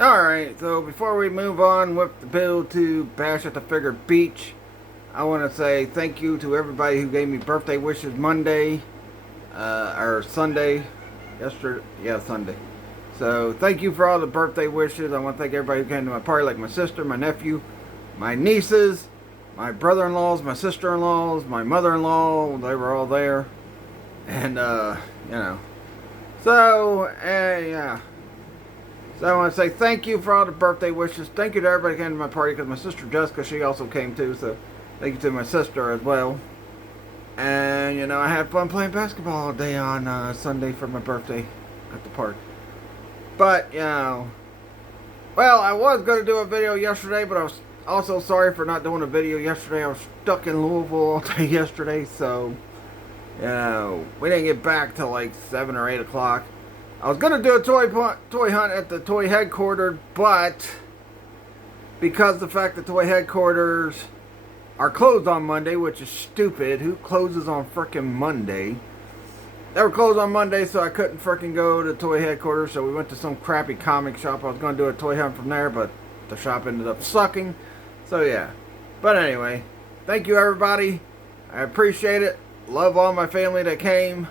Alright, so before we move on with the build to Bash at the Figure Beach, I want to say thank you to everybody who gave me birthday wishes Monday, or Sunday, yesterday, yeah, Sunday. So thank you for all the birthday wishes. I want to thank everybody who came to my party, like my sister, my nephew, my nieces, my brother-in-laws, my sister-in-laws, my mother-in-law. They were all there. And, So, yeah. So I want to say thank you for all the birthday wishes. Thank you to everybody who came to my party, because my sister Jessica, she also came too. So thank you to my sister as well. And, I had fun playing basketball all day on Sunday for my birthday at the park. But, well, I was going to do a video yesterday, but I was also sorry for not doing a video yesterday. I was stuck in Louisville all day yesterday, so, we didn't get back till like 7 or 8 o'clock. I was going to do a toy hunt at the toy headquarters, but because the fact that toy headquarters are closed on Monday, which is stupid. Who closes on frickin' Monday? They were closed on Monday, so I couldn't frickin' go to toy headquarters, so we went to some crappy comic shop. I was going to do a toy hunt from there, but the shop ended up sucking. So, yeah. But anyway, thank you, everybody. I appreciate it. Love all my family that came.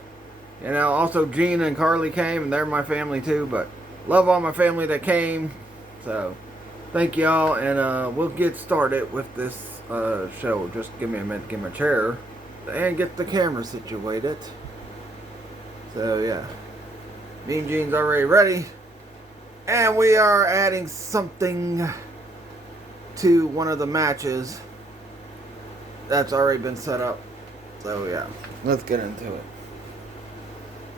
Also Gina and Carly came, and they're my family too, but love all my family that came. So, thank y'all, and we'll get started with this show. Just give me a minute to get my chair and get the camera situated. So, yeah. Mean Gene's already ready. And we are adding something to one of the matches that's already been set up. So, yeah. Let's get into it.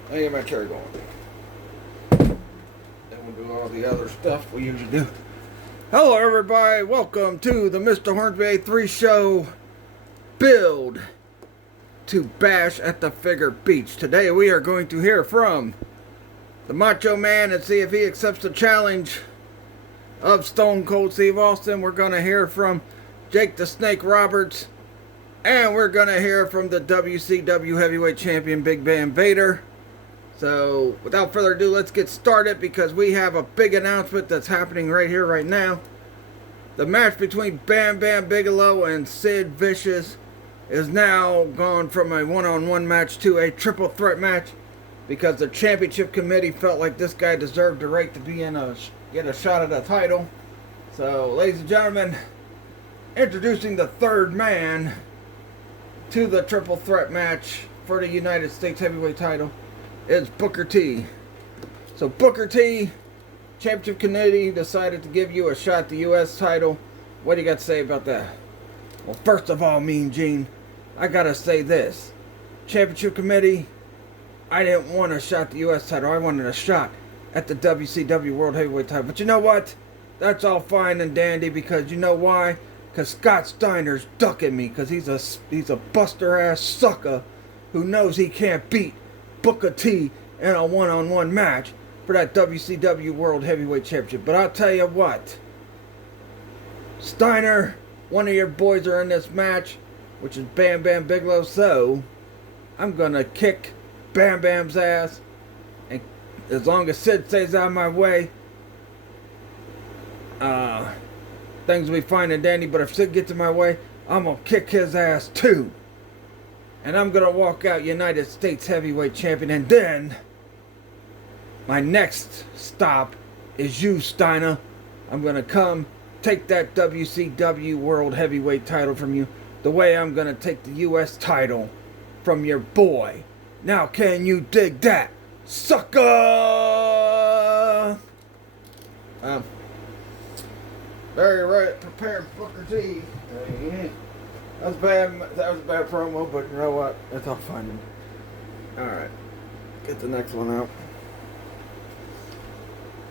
Let me get my chair going. Then we'll do all the other stuff we usually do. Hello, everybody. Welcome to the Mr. Hornsby A3 show build to Bash at the Figure Beach. Today we are going to hear from the Macho Man and see if he accepts the challenge of Stone Cold Steve Austin. We're going to hear from Jake the Snake Roberts. And we're going to hear from the WCW Heavyweight Champion Big Bam Vader. So, without further ado, let's get started because we have a big announcement that's happening right here, right now. The match between Bam Bam Bigelow and Sid Vicious is now gone from a one-on-one match to a triple threat match because the championship committee felt like this guy deserved the right to be get a shot at the title. So, ladies and gentlemen, introducing the third man to the triple threat match for the United States Heavyweight title. It's Booker T. So Booker T, Championship Committee decided to give you a shot at the U.S. title. What do you got to say about that? Well, first of all, Mean Gene, I got to say this. Championship Committee, I didn't want a shot at the U.S. title. I wanted a shot at the WCW World Heavyweight title. But you know what? That's all fine and dandy because you know why? Because Scott Steiner's ducking me because he's a buster-ass sucker who knows he can't beat Booker T in a one-on-one match for that WCW World Heavyweight Championship. But I'll tell you what, Steiner, one of your boys are in this match, which is Bam Bam Bigelow, so I'm gonna kick Bam Bam's ass, and as long as Sid stays out of my way, things will be fine and dandy. But if Sid gets in my way, I'm gonna kick his ass too. And I'm going to walk out United States Heavyweight Champion. And then, my next stop is you, Steiner. I'm going to come take that WCW World Heavyweight title from you the way I'm going to take the U.S. title from your boy. Now, can you dig that, sucker? Very right, prepared Booker T. That was a bad promo, but you know what? It's all fine. Alright. Get the next one out.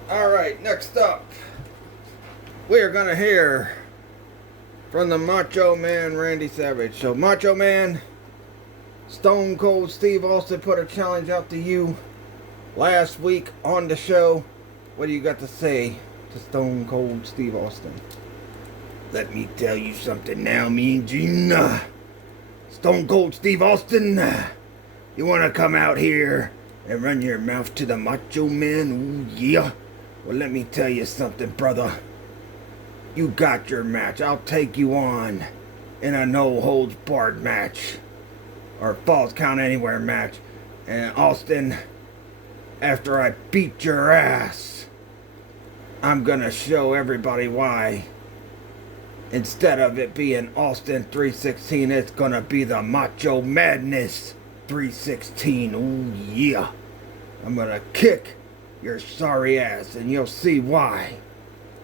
Alright, next up. We are going to hear from the Macho Man, Randy Savage. So, Macho Man, Stone Cold Steve Austin put a challenge out to you last week on the show. What do you got to say to Stone Cold Steve Austin? Let me tell you something now, Mean Gene. Stone Cold Steve Austin, you want to come out here and run your mouth to the Macho Man? Ooh, yeah. Well, let me tell you something, brother. You got your match. I'll take you on in a no-holds-barred match. Or falls count anywhere match. And Austin, after I beat your ass, I'm gonna show everybody why. Instead of it being Austin 316, it's gonna be the Macho Madness 316. Ooh, yeah. I'm gonna kick your sorry ass, and you'll see why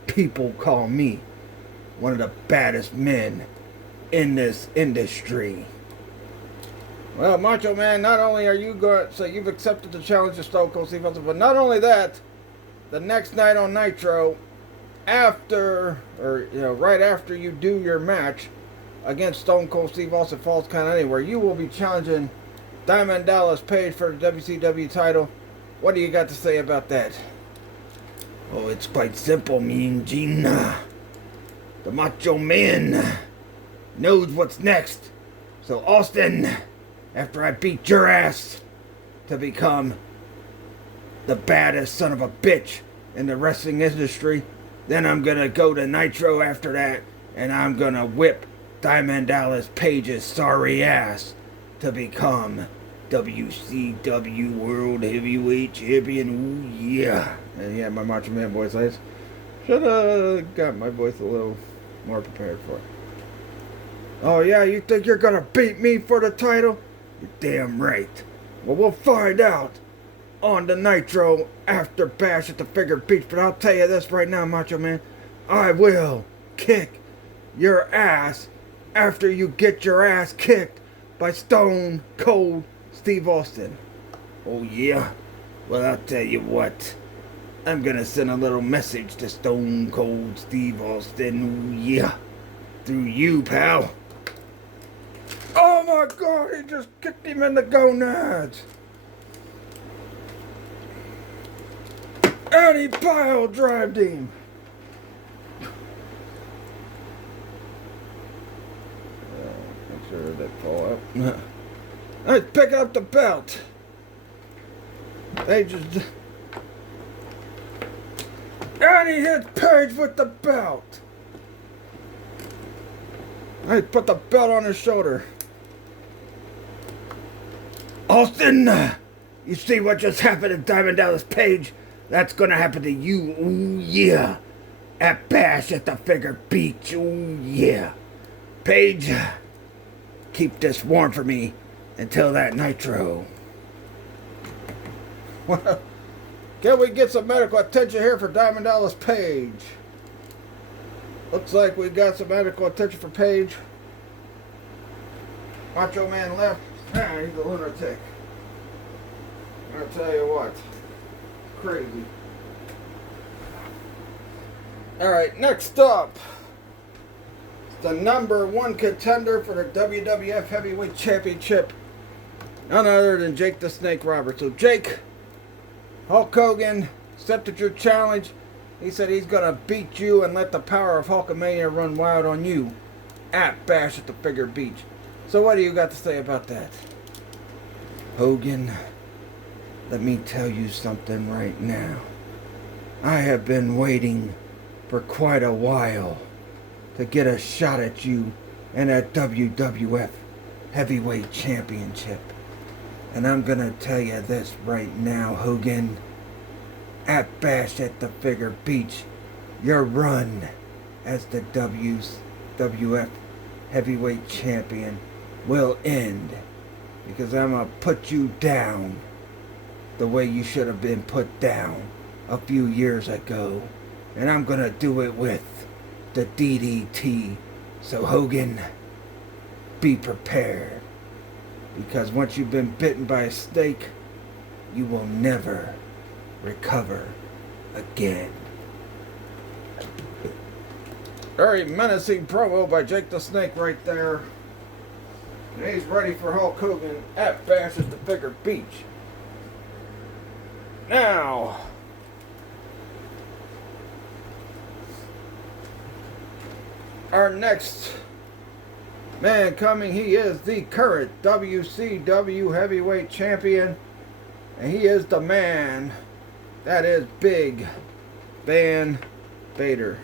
people call me one of the baddest men in this industry. Well, Macho Man, not only are you going to say you've accepted the challenge of Stone Cold Steve Austin, but not only that, the next night on Nitro, after, or right after you do your match against Stone Cold Steve Austin Falls Count Anywhere, you will be challenging Diamond Dallas Page for the WCW title. What do you got to say about that? Oh, it's quite simple, Mean Gene. The Macho Man knows what's next. So Austin, after I beat your ass to become the baddest son of a bitch in the wrestling industry, then I'm gonna go to Nitro after that, and I'm gonna whip Diamond Dallas Page's sorry ass to become WCW World Heavyweight Champion. Ooh, yeah. And yeah, my Macho Man voice. I should have got my voice a little more prepared for it. Oh, yeah, you think you're gonna beat me for the title? You're damn right. Well, we'll find out on the Nitro after Bash at the Figure Beach. But I'll tell you this right now, Macho Man. I will kick your ass after you get your ass kicked by Stone Cold Steve Austin. Oh, yeah? Well, I'll tell you what. I'm gonna send a little message to Stone Cold Steve Austin. Oh, yeah. Through you, pal. Oh, my God. He just kicked him in the gonads. And he pile drived him. Make sure that fall out. Let's pick up the belt. They just... And he hits Page with the belt. I put the belt on his shoulder. Austin, you see what just happened to Diamond Dallas Page? That's gonna happen to you, ooh yeah. At Bash at the Figure Beach, ooh yeah. Page, keep this warm for me until that Nitro. Well, can we get some medical attention here for Diamond Dallas Page? Looks like we got some medical attention for Page. Macho Man left. Ah, he's a lunatic. I'll tell you what. Crazy. Alright, next up. The number one contender for the WWF Heavyweight Championship. None other than Jake the Snake Roberts. So Jake, Hulk Hogan accepted your challenge. He said he's going to beat you and let the power of Hulkamania run wild on you at Bash at the Figure Beach. So what do you got to say about that? Hogan, let me tell you something right now. I have been waiting for quite a while to get a shot at you in that WWF Heavyweight Championship. And I'm going to tell you this right now, Hogan. At Bash at the Figure Beach, your run as the WWF Heavyweight Champion will end. Because I'm going to put you down the way you should have been put down a few years ago. And I'm going to do it with the DDT. So Hogan, be prepared. Because once you've been bitten by a snake, you will never recover again. Very menacing promo by Jake the Snake right there. And he's ready for Hulk Hogan at Bash at the Figure Beach. Now, our next man coming, he is the current WCW Heavyweight Champion. And he is the man that is Big Van Vader.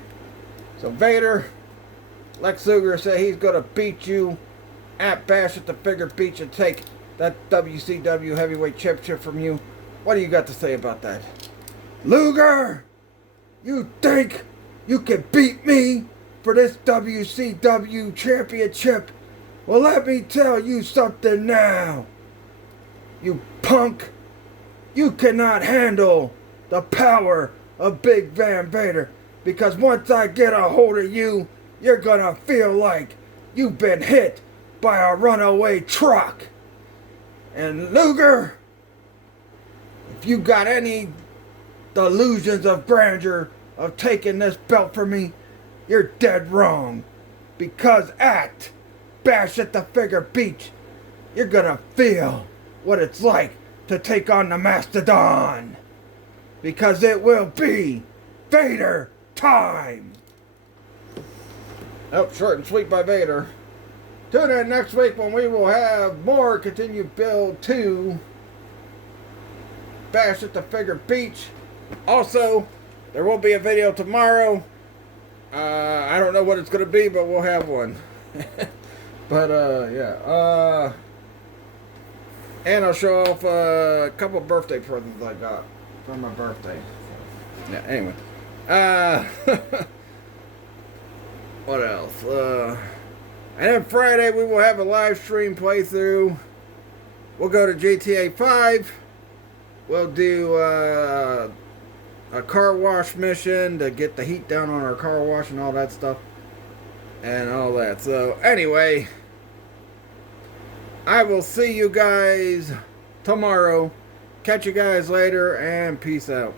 So Vader, Lex Luger said he's going to beat you at Bash at the Figure Beach and take that WCW Heavyweight Championship from you. What do you got to say about that? Luger, you think you can beat me for this WCW Championship? Well, let me tell you something now. You punk. You cannot handle the power of Big Van Vader. Because once I get a hold of you, you're gonna feel like you've been hit by a runaway truck. And Luger, if you got any delusions of grandeur of taking this belt from me, you're dead wrong. Because at Bash at the Figure Beach, you're gonna feel what it's like to take on the Mastodon. Because it will be Vader time. Oh, short and sweet by Vader. Tune in next week when we will have more continued build to Bash at the Figure Beach. Also, there will be a video tomorrow. I don't know what it's going to be, but we'll have one. But, yeah. And I'll show off a couple birthday presents I got for my birthday. Yeah, anyway. What else? And then Friday we will have a live stream playthrough. We'll go to GTA 5. We'll do a car wash mission to get the heat down on our car wash and all that stuff. And all that. So, anyway, I will see you guys tomorrow. Catch you guys later and peace out.